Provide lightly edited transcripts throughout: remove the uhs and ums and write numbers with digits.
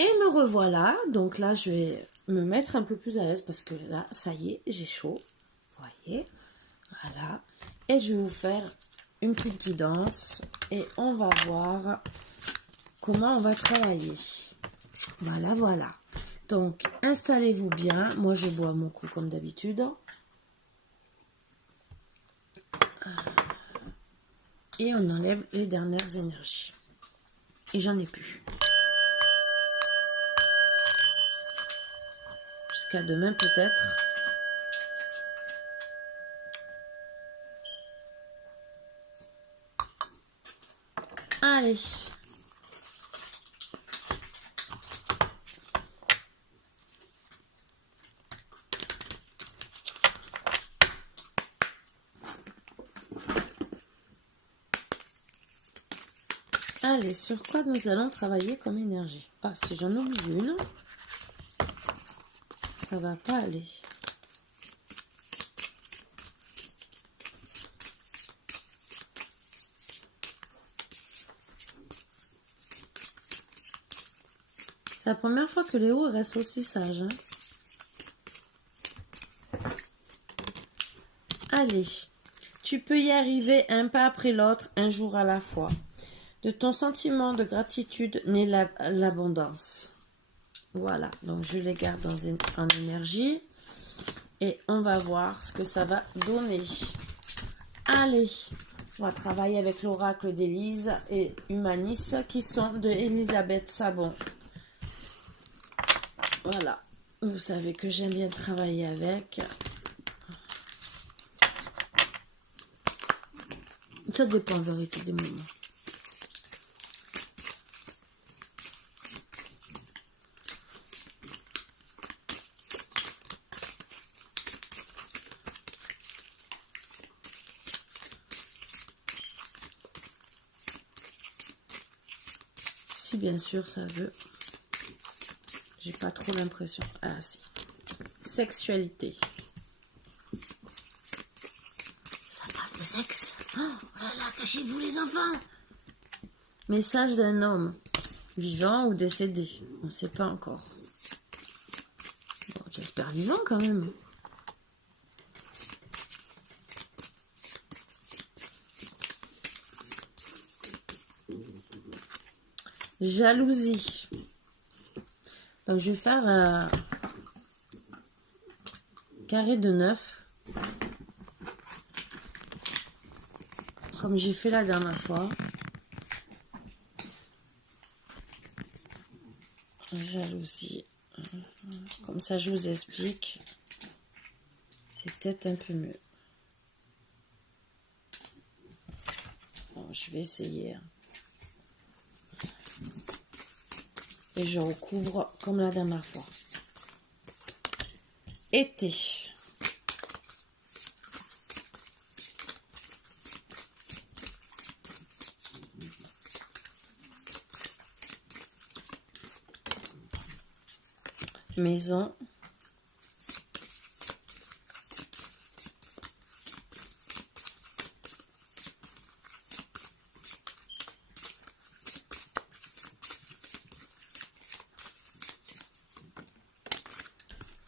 Et me revoilà. Donc là, je vais me mettre un peu plus à l'aise parce que là, ça y est, j'ai chaud. Vous voyez? Voilà. Et je vais vous faire une petite guidance. Et on va voir comment on va travailler. Voilà, voilà. Donc, installez-vous bien. Moi, je bois mon coup comme d'habitude. Et on enlève les dernières énergies. Et j'en ai plus. Jusqu'à demain peut-être. Allez. Allez, sur quoi nous allons travailler comme énergie? Ah, si j'en oublie une, ça va pas aller. C'est la première fois que Léo reste aussi sage. Hein. Allez, tu peux y arriver un pas après l'autre, un jour à la fois. De ton sentiment de gratitude naît l'abondance. Voilà, donc je les garde en énergie. Et on va voir ce que ça va donner. Allez, on va travailler avec l'oracle d'Élise et Humanis qui sont de Elisabeth Sabon. Voilà, vous savez que j'aime bien travailler avec. Ça dépend en vérité des moments. Si bien sûr ça veut. J'ai pas trop l'impression. Ah si. Sexualité. Ça parle de sexe. Oh là là, cachez-vous les enfants. Message d'un homme. Vivant ou décédé. On ne sait pas encore. Bon, j'espère vivant quand même. Jalousie. Donc je vais faire un carré de 9. Comme j'ai fait la dernière fois. Jalousie. Comme ça je vous explique. C'est peut-être un peu mieux. Bon, je vais essayer. Et je recouvre comme la dernière fois. Été. Maison.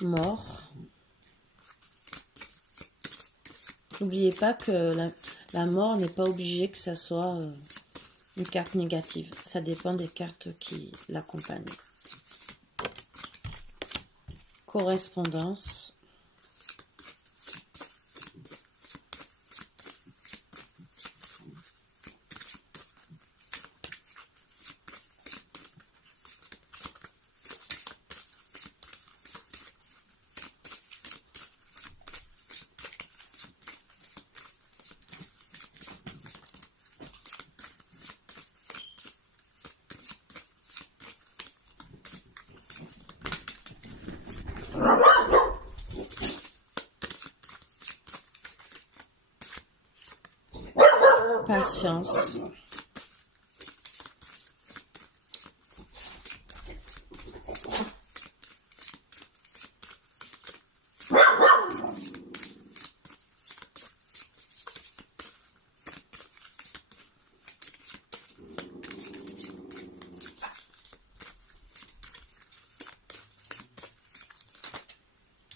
Mort. N'oubliez pas que la mort n'est pas obligée que ça soit une carte négative. Ça dépend des cartes qui l'accompagnent. Correspondance. Patience.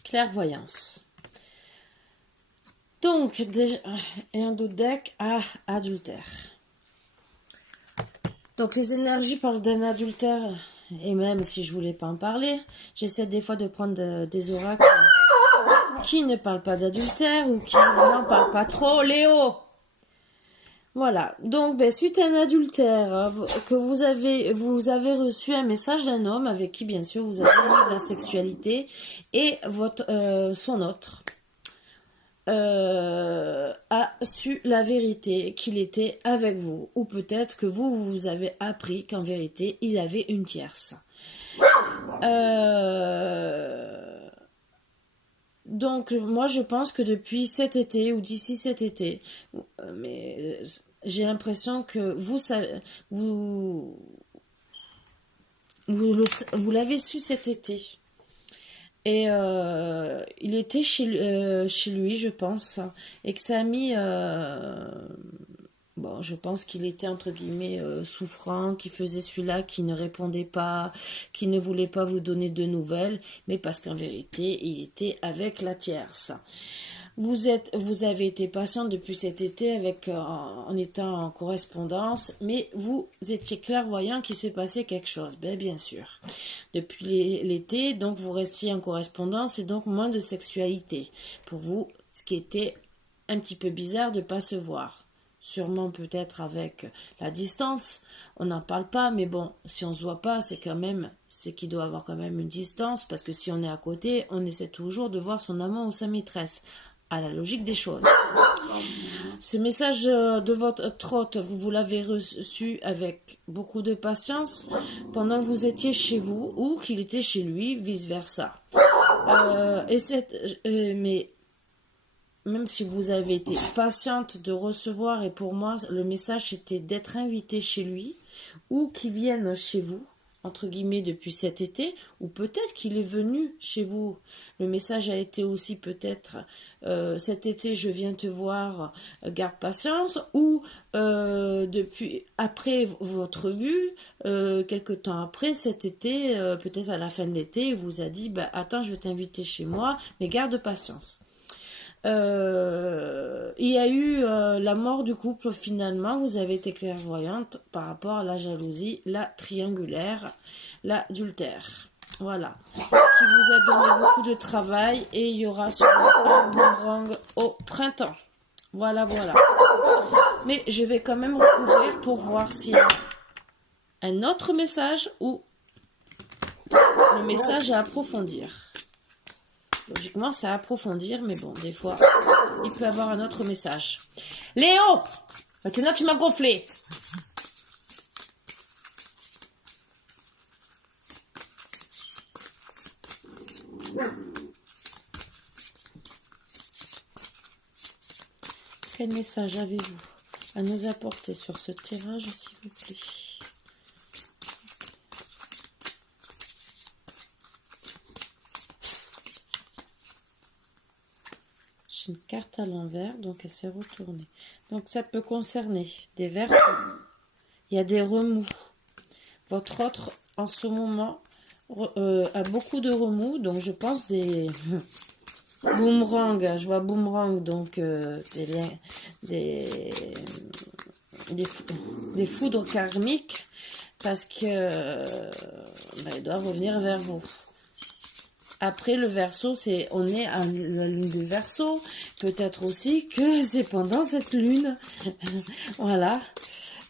Clairvoyance. Donc, déjà, et un autre deck à adultère. Donc, les énergies parlent d'un adultère, et même si je voulais pas en parler, j'essaie des fois de prendre des oracles qui ne parlent pas d'adultère ou qui n'en parlent pas trop. Léo! Voilà, donc suite à un adultère, que vous avez reçu un message d'un homme avec qui bien sûr vous avez eu de la sexualité et son autre a su la vérité qu'il était avec vous, ou peut-être que vous avez appris qu'en vérité il avait une tierce. Donc moi je pense que depuis cet été ou d'ici cet été, mais j'ai l'impression que vous l'avez su cet été. Et il était chez lui, je pense, et que ça a mis... bon, je pense qu'il était, entre guillemets, souffrant, qui faisait celui-là, qui ne répondait pas, qui ne voulait pas vous donner de nouvelles, mais parce qu'en vérité, il était avec la tierce. Vous avez été patient depuis cet été en étant en correspondance, mais vous étiez clairvoyant qu'il se passait quelque chose, bien sûr. Depuis l'été, donc vous restiez en correspondance et donc moins de sexualité pour vous, ce qui était un petit peu bizarre de ne pas se voir. Sûrement peut-être avec la distance, on n'en parle pas, mais bon, si on se voit pas, c'est qu'il doit avoir quand même une distance, parce que si on est à côté, on essaie toujours de voir son amant ou sa maîtresse. À la logique des choses. Ce message de votre hôte, vous l'avez reçu avec beaucoup de patience pendant que vous étiez chez vous ou qu'il était chez lui, vice-versa. Mais même si vous avez été patiente de recevoir, et pour moi, le message était d'être invité chez lui ou qu'il vienne chez vous, entre guillemets, depuis cet été, ou peut-être qu'il est venu chez vous. Le message a été aussi peut-être cet été je viens te voir, garde patience, ou depuis après votre vue, quelque temps après cet été, peut-être à la fin de l'été, il vous a dit attends, je vais t'inviter chez moi, mais garde patience. Il y a eu la mort du couple finalement, vous avez été clairvoyante par rapport à la jalousie, la triangulaire, l'adultère. Voilà. Qui vous a donné beaucoup de travail et il y aura un boomerang au printemps. Voilà, voilà. Mais je vais quand même recouvrir pour voir s'il y a un autre message ou le message à approfondir. Logiquement, c'est à approfondir, mais bon, des fois, il peut y avoir un autre message. Léo! Maintenant, tu m'as gonflé. Quel message avez-vous à nous apporter sur ce tirage, s'il vous plaît? J'ai une carte à l'envers, donc elle s'est retournée. Donc ça peut concerner des versos. Il y a des remous. Votre autre, en ce moment, a beaucoup de remous, donc je pense des... Boomerang, je vois boomerang, donc des foudres karmiques, parce que il doit revenir vers vous. Après le Verseau, on est à la lune du Verseau, peut-être aussi que c'est pendant cette lune, voilà.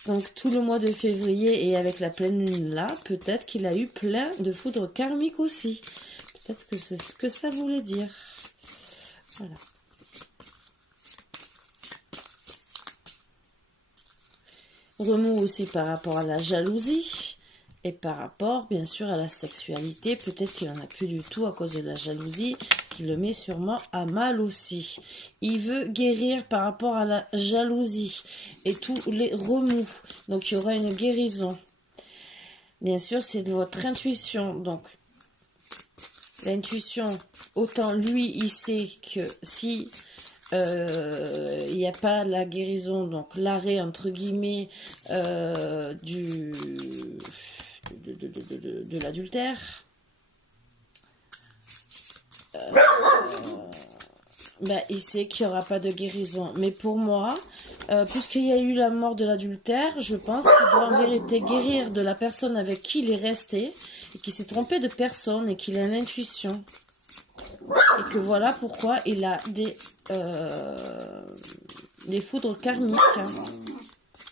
Donc tout le mois de février et avec la pleine lune là, peut-être qu'il a eu plein de foudres karmiques aussi. Peut-être que c'est ce que ça voulait dire. Voilà. Remous aussi par rapport à la jalousie et par rapport bien sûr à la sexualité. Peut-être qu'il n'en a plus du tout à cause de la jalousie, ce qui le met sûrement à mal aussi. Il veut guérir par rapport à la jalousie et tous les remous. Donc il y aura une guérison. Bien sûr, c'est de votre intuition. Donc l'intuition, autant lui, il sait que si il n'y a pas la guérison, donc l'arrêt entre guillemets de l'adultère, ben, il sait qu'il n'y aura pas de guérison. Mais pour moi, puisqu'il y a eu la mort de l'adultère, je pense qu'il doit en vérité guérir de la personne avec qui il est resté, et qui s'est trompé de personne, et qu'il a l'intuition. Et que voilà pourquoi il a des foudres karmiques.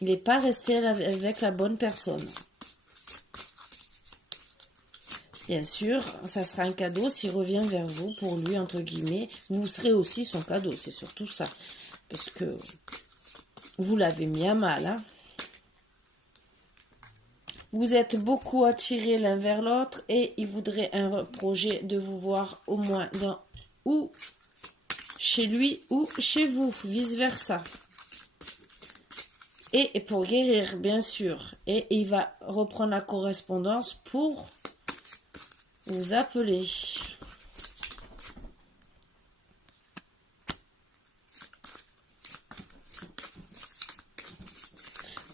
Il n'est pas resté avec la bonne personne. Bien sûr, ça sera un cadeau s'il revient vers vous, pour lui, entre guillemets. Vous serez aussi son cadeau, c'est surtout ça. Parce que vous l'avez mis à mal. Hein. Vous êtes beaucoup attirés l'un vers l'autre et il voudrait un projet de vous voir au moins ou chez lui ou chez vous, vice-versa. Et pour guérir, bien sûr. Et il va reprendre la correspondance pour vous appeler.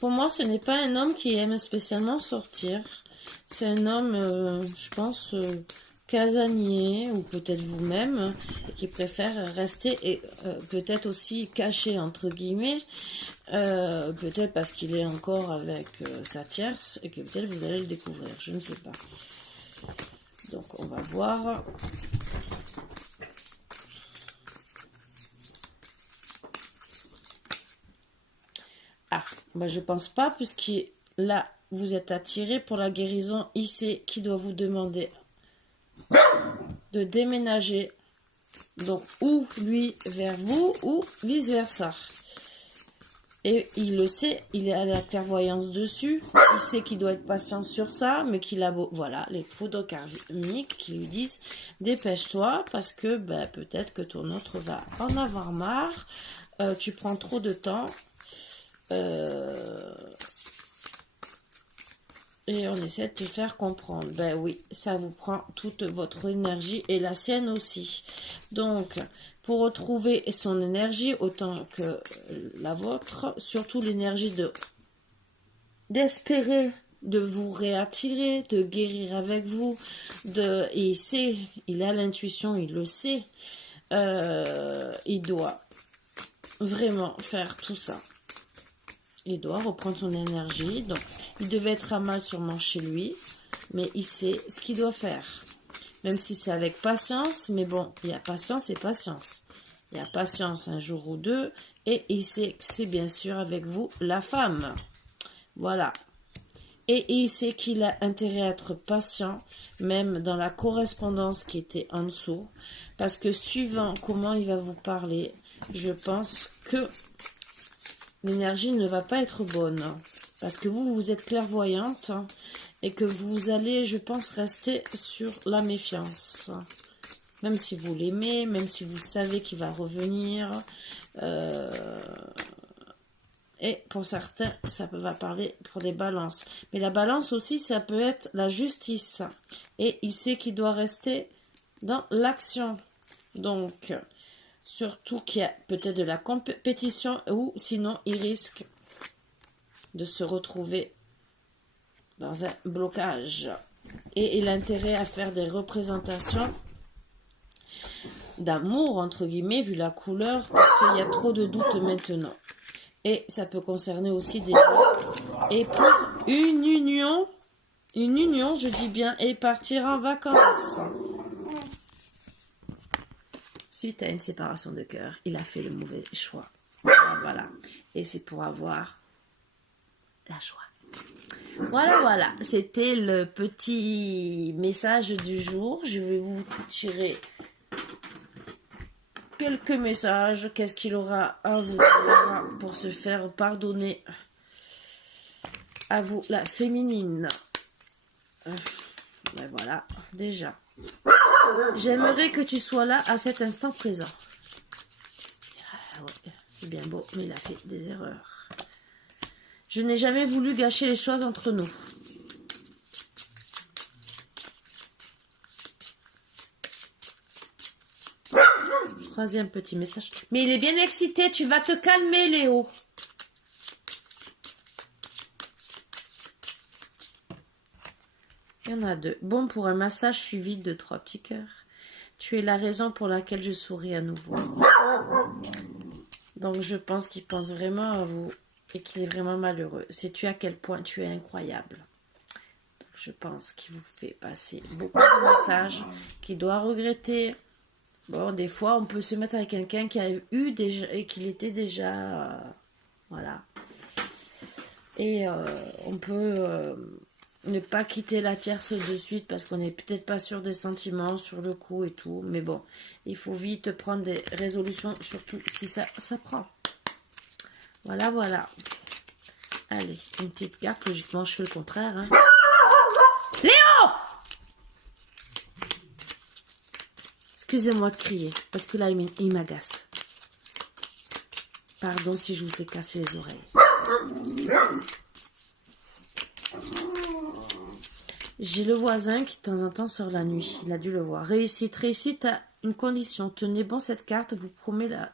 Pour moi, ce n'est pas un homme qui aime spécialement sortir. C'est un homme, je pense, casanier, ou peut-être vous-même, qui préfère rester et peut-être aussi caché, entre guillemets. Peut-être parce qu'il est encore avec sa tierce et que peut-être vous allez le découvrir. Je ne sais pas. Donc, on va voir. Ah, bah je pense pas, puisque là, vous êtes attiré pour la guérison. Il sait qui doit vous demander de déménager. Donc, ou lui vers vous, ou vice-versa. Et il le sait, il a la clairvoyance dessus. Il sait qu'il doit être patient sur ça, mais qu'il a beau... Voilà, les foudres karmiques qui lui disent « Dépêche-toi, parce que ben, peut-être que ton autre va en avoir marre. Tu prends trop de temps. Et on essaie de te faire comprendre. Ben oui, ça vous prend toute votre énergie et la sienne aussi. Donc, pour retrouver son énergie autant que la vôtre, surtout l'énergie d'espérer de vous réattirer, de guérir avec vous, et il sait, il a l'intuition, il le sait, il doit vraiment faire tout ça. Il doit reprendre son énergie. Donc, il devait être à mal sûrement chez lui. Mais il sait ce qu'il doit faire. Même si c'est avec patience. Mais bon, il y a patience et patience. Il y a patience un jour ou deux. Et il sait que c'est bien sûr avec vous la femme. Voilà. Et il sait qu'il a intérêt à être patient. Même dans la correspondance qui était en dessous. Parce que suivant comment il va vous parler, je pense que l'énergie ne va pas être bonne, parce que vous êtes clairvoyante et que vous allez, je pense, rester sur la méfiance. Même si vous l'aimez, même si vous savez qu'il va revenir. Et pour certains, ça va parler pour des balances. Mais la balance aussi, ça peut être la justice. Et il sait qu'il doit rester dans l'action. Donc... surtout qu'il y a peut-être de la compétition ou sinon il risque de se retrouver dans un blocage. Et il a intérêt à faire des représentations d'amour, entre guillemets, vu la couleur, parce qu'il y a trop de doutes maintenant. Et ça peut concerner aussi des gens. Et pour une union, je dis bien, et partir en vacances. Suite à une séparation de cœur, il a fait le mauvais choix. Voilà. Et c'est pour avoir la joie. Voilà. C'était le petit message du jour. Je vais vous tirer quelques messages. Qu'est-ce qu'il aura à vous dire pour se faire pardonner à vous, la féminine. Ben voilà, déjà. J'aimerais que tu sois là à cet instant présent. Ah ouais, c'est bien beau, mais il a fait des erreurs. Je n'ai jamais voulu gâcher les choses entre nous. Troisième petit message. Mais il est bien excité, tu vas te calmer, Léo. Il y en a deux. Bon pour un massage suivi de 3 petits cœurs. Tu es la raison pour laquelle je souris à nouveau. Donc je pense qu'il pense vraiment à vous et qu'il est vraiment malheureux. Sais-tu à quel point tu es incroyable? Donc, je pense qu'il vous fait passer beaucoup de messages, qu'il doit regretter. Bon, des fois, on peut se mettre avec quelqu'un qui a eu déjà et qu'il était déjà... voilà. Et on peut ne pas quitter la tierce de suite parce qu'on n'est peut-être pas sûr des sentiments sur le coup et tout. Mais bon, il faut vite prendre des résolutions, surtout si ça prend. Voilà, voilà. Allez, une petite carte. Logiquement, je fais le contraire. Hein. Léo! Excusez-moi de crier, parce que là, il m'agace. Pardon si je vous ai cassé les oreilles. J'ai le voisin qui de temps en temps sort la nuit. Il a dû le voir. Réussite à une condition. Tenez bon cette carte, vous promet la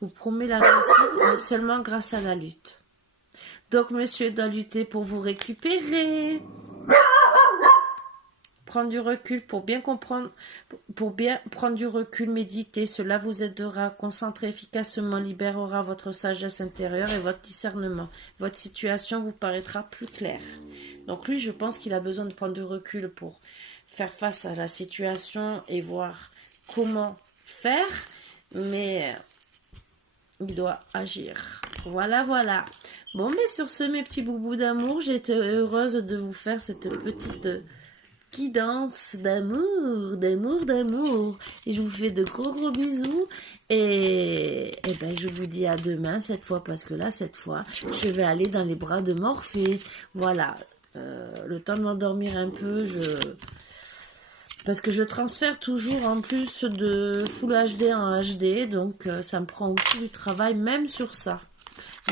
réussite, mais seulement grâce à la lutte. Donc monsieur doit lutter pour vous récupérer. Prendre du recul pour bien comprendre, pour bien prendre du recul, méditer, cela vous aidera à concentrer efficacement, libérera votre sagesse intérieure et votre discernement. Votre situation vous paraîtra plus claire. Donc lui, je pense qu'il a besoin de prendre du recul pour faire face à la situation et voir comment faire, mais il doit agir. Voilà, voilà. Bon, mais sur ce, mes petits boubous d'amour, j'étais heureuse de vous faire cette petite guidance d'amour, d'amour, d'amour. Et je vous fais de gros bisous. Et ben, je vous dis à demain cette fois, parce que là, cette fois, je vais aller dans les bras de Morphée. Voilà. Le temps de m'endormir un peu, parce que je transfère toujours en plus de Full HD en HD, donc ça me prend aussi du travail, même sur ça.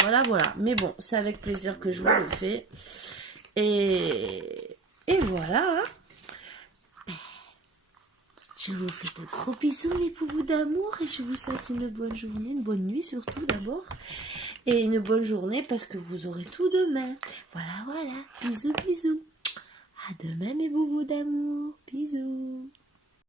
Voilà, voilà. Mais bon, c'est avec plaisir que je vous le fais. Et voilà. Hein. Je vous fais de gros bisous, les poupous d'amour, et je vous souhaite une bonne journée, une bonne nuit surtout d'abord. Et une bonne journée parce que vous aurez tout demain. Voilà, voilà. Bisous, bisous. À demain, mes boubous d'amour. Bisous.